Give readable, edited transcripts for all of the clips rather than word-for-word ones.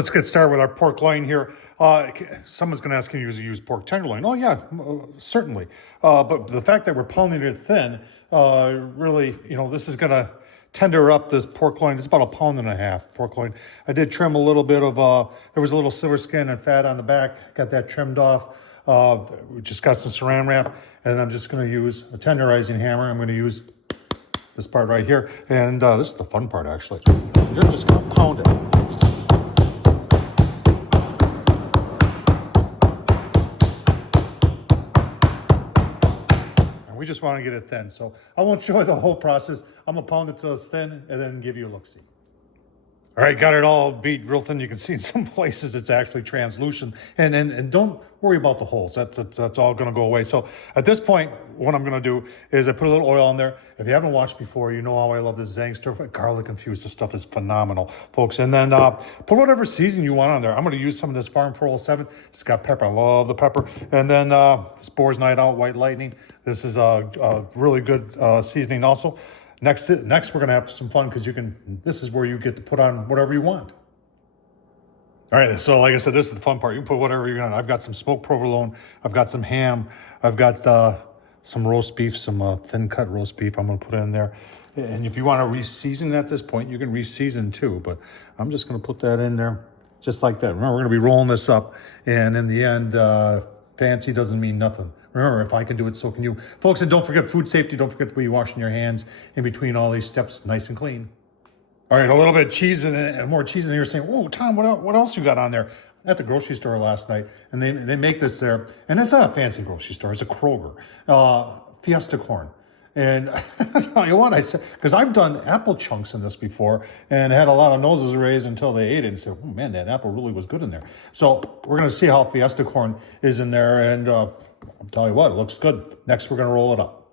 let's get started with our pork loin here. Someone's going to ask, can you use pork tenderloin? Oh yeah, certainly. But the fact that we're pounding it thin, really, this is going to tender up this pork loin. It's about 1.5 pounds pork loin. I did trim a little bit of, there was a little silver skin and fat on the back. Got that trimmed off. We just got some saran wrap, and I'm just going to use a tenderizing hammer. I'm going to use this part right here, and this is the fun part actually. You're just going to pound it. And we just want to get it thin, so I won't show you the whole process. I'm going to pound it till it's thin and then give you a look-see. All right, got it all beat real thin. You can see in some places it's actually translucent. And don't worry about the holes. That's all going to go away. So at this point, what I'm going to do is I put a little oil on there. If you haven't watched before, you know how I love this Zang stir-fry. Garlic infused. This stuff is phenomenal, folks. And then put whatever seasoning you want on there. I'm going to use some of this Farm 407. It's got pepper. I love the pepper. And then this Boar's Night Out White Lightning. This is a really good seasoning also. Next, we're going to have some fun because this is where you get to put on whatever you want. All right, so like I said, this is the fun part. You can put whatever you want. I've got some smoked provolone. I've got some ham. I've got some roast beef, some thin cut roast beef I'm going to put in there. And if you want to re-season at this point, you can re-season too. But I'm just going to put that in there just like that. Remember, we're going to be rolling this up. And in the end, fancy doesn't mean nothing. Remember, if I can do it, so can you. Folks, and don't forget food safety. Don't forget to be washing your hands in between all these steps, nice and clean. All right, a little bit of cheese and more cheese. And you're saying, whoa, Tom, what else you got on there? At the grocery store last night, and they make this there. And it's not a fancy grocery store. It's a Kroger. Fiesta corn. And I'll tell you what, I said, because I've done apple chunks in this before and had a lot of noses raised until they ate it and said, oh man, that apple really was good in there. So we're going to see how Fiesta corn is in there. And I'll tell you what, it looks good. Next, we're going to roll it up.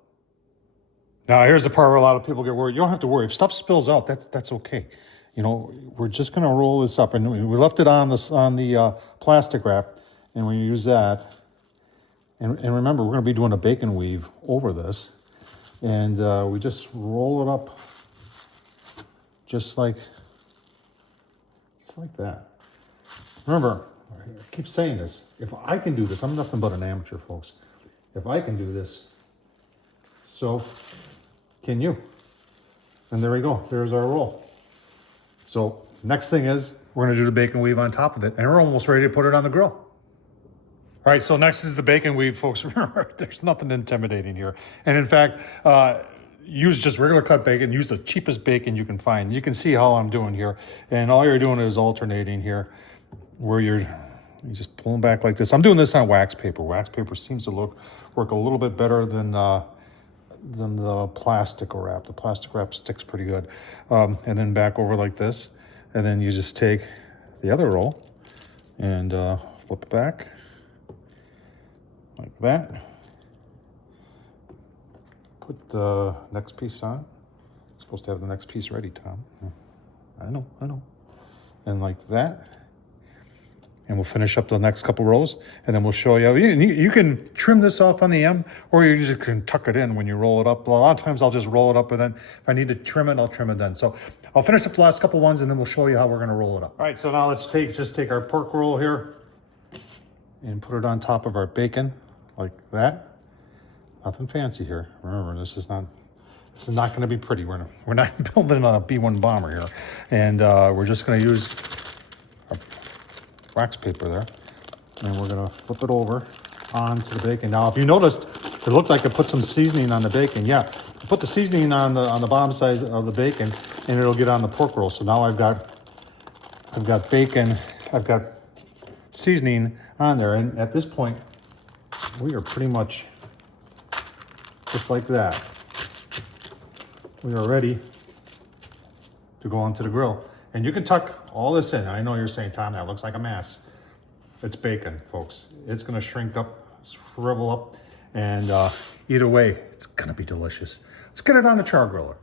Now, here's the part where a lot of people get worried. You don't have to worry. If stuff spills out, that's okay. We're just going to we this up. And we left it on the plastic wrap, and we use that. And remember, we're going to be doing a bacon weave over this. And we just roll it up just like that. Remember, I keep saying this. If I can do this, I'm nothing but an amateur, folks. If I can do this, so can you. And there we go. There's our roll. So next thing is we're going to do the bacon weave on top of it. And we're almost ready to put it on the grill. All right, so next is the bacon weave, folks. Remember, there's nothing intimidating here. And in fact, use just regular cut bacon. Use the cheapest bacon you can find. You can see how I'm doing here. And all you're doing is alternating here where you just pulling back like this. I'm doing this on wax paper. Wax paper seems to work a little bit better than the plastic wrap. The plastic wrap sticks pretty good. And then back over like this. And then you just take the other roll and flip it back. Like that. Put the next piece on. I'm supposed to have the next piece ready, Tom. I know. And like that. And we'll finish up the next couple rows, and then we'll show you. You can trim this off on the end, or you just can tuck it in when you roll it up. A lot of times I'll just roll it up, and then if I need to trim it, I'll trim it then. So I'll finish up the last couple ones, and then we'll show you how we're going to roll it up. All right, so now let's just take our pork roll here and put it on top of our bacon. Like that. Nothing fancy here. Remember, this is not going to be pretty. We're not building a B-1 bomber here, and we're just going to use our wax paper there, and we're going to flip it over onto the bacon. Now, if you noticed, it looked like I put some seasoning on the bacon. Yeah, put the seasoning on the bottom side of the bacon, and it'll get on the pork roll. So now I've got bacon. I've got seasoning on there, and at this point, we are pretty much just like that. We are ready to go onto the grill. And you can tuck all this in. I know you're saying, Tom, that looks like a mess. It's bacon, folks. It's going to shrink up, shrivel up, and either way, it's going to be delicious. Let's get it on the Char-Griller. All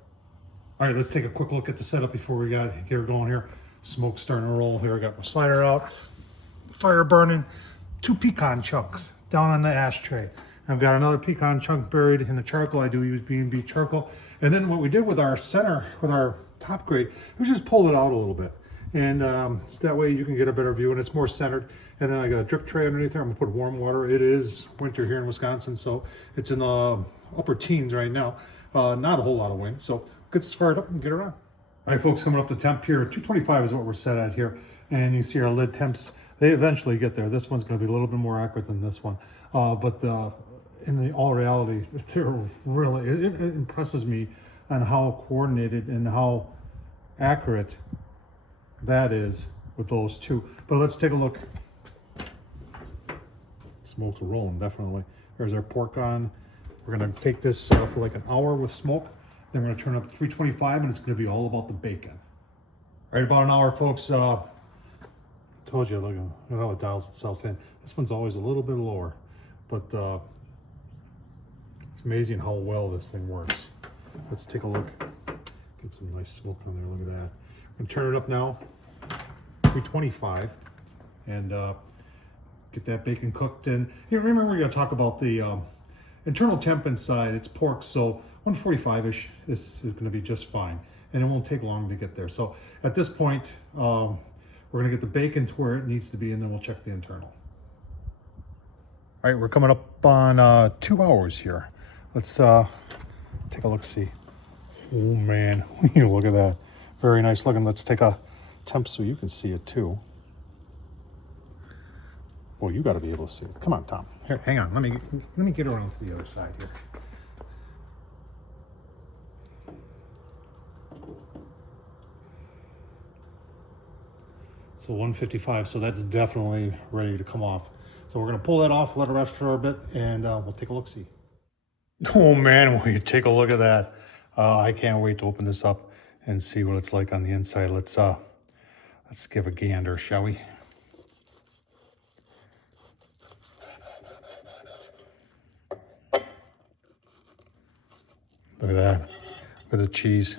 right, let's take a quick look at the setup before we get her going here. Smoke starting to roll here. I got my slider out, fire burning, 2 pecan chunks down on the ashtray. I've got another pecan chunk buried in the charcoal. I do use B&B charcoal. And then what we did with our top grate, we just pulled it out a little bit. and so that way you can get a better view and it's more centered. And then I got a drip tray underneath there. I'm gonna put warm water. It is winter here in Wisconsin, so it's in the upper teens right now. Not a whole lot of wind, so get this fired up and get it on. All right, folks, coming up the temp here, 225 is what we're set at here. And you see our lid temps, they eventually get there. This one's gonna be a little bit more accurate than this one. But in all reality, they're really, it impresses me on how coordinated and how accurate that is with those two. But let's take a look. Smoke's rolling, definitely. There's our pork on. We're gonna take this for like an hour with smoke. Then we're gonna turn it up to 325 and it's gonna be all about the bacon. All right, about an hour, folks. Told you, look at how it dials itself in. This one's always a little bit lower, but it's amazing how well this thing works. Let's take a look. Get some nice smoke on there, look at that. I'm gonna turn it up now, 325, and get that bacon cooked. And you know, remember, we're gonna talk about the internal temp inside. It's pork, so 145-ish is gonna be just fine. And it won't take long to get there. So at this point, we're gonna get the bacon to where it needs to be, and then we'll check the internal. All right, we're coming up on 2 hours here. Let's take a look-see. Oh man, look at that. Very nice looking. Let's take a temp so you can see it too. Well, you got to be able to see it. Come on, Tom. Here, hang on. Let me get around to the other side here. So 155. So that's definitely ready to come off. So we're gonna pull that off, let it rest for a bit, and we'll take a look-see. Oh man, will you take a look at that? I can't wait to open this up and see what it's like on the inside. Let's give a gander, shall we? Look at that. Look at the cheese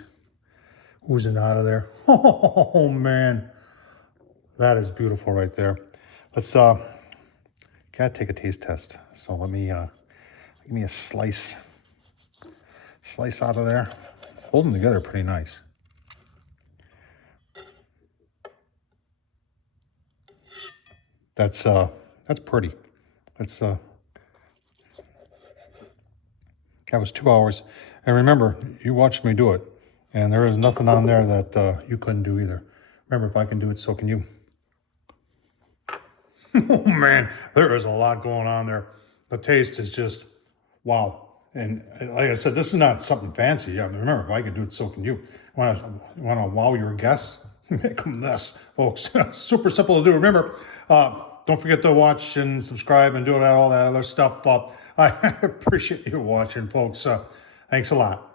oozing out of there. Oh man, that is beautiful right there. Let's gotta take a taste test. So let me give me a slice out of there. Hold them together pretty nice. That's pretty. That was 2 hours. And remember, you watched me do it, and there is nothing on there that you couldn't do either. Remember, if I can do it, so can you. Oh man, there is a lot going on there. The taste is just wow. And like I said, this is not something fancy. I mean, remember, if I can do it, so can you. Want to wow your guests? Make them this, folks. Super simple to do. Remember, don't forget to watch and subscribe and do all that other stuff. I appreciate you watching, folks. Thanks a lot.